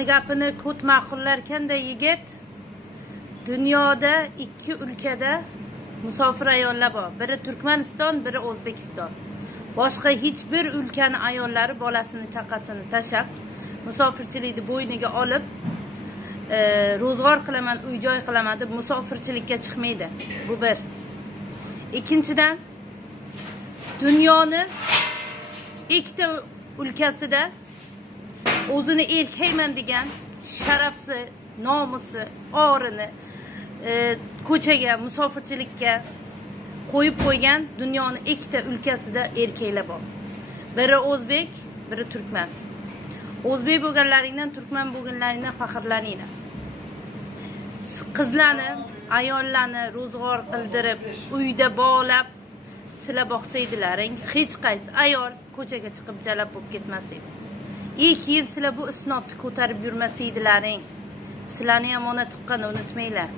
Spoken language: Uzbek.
Meni gapini ko't ma'qullarkanda yigit, dunyoda ikki ülkede musofir ayollar bor. Biri Turkmaniston, biri O'zbekiston. Boshqa hech bir ülkenin ayollari bolasini, chaqasini tashlab, musofirchilikni bo'yniga olib, ro'zg'or qilaman, uy-joy qilaman deb musofirchilikka chiqmaydi. Bu bir. Ikkinchidan, dunyoni ikkita ülkesida o'zini erkakman degan sharafsi, nomusi, orini ko'chaga, musofirchilikka qo'yib qo'ygan dunyoning ikkita ülkesida erkaklar bor. Biri O'zbek, biri Turkman. O'zbek bo'lganlaringdan, Turkman bo'lganlaringdan faxrlaninglar. Qizlarni, ayollarni ro'zg'or qildirib, uyda bog'lab, sila boqsaydilaring, hech qaysi ayol ko'chaga chiqib jalab bo'lib ketmasaydi. Keyin sizlar bu isnotni ko'tarib yurmasaydilaring. Sizlarni ham ona tuqqanini unutmanglar.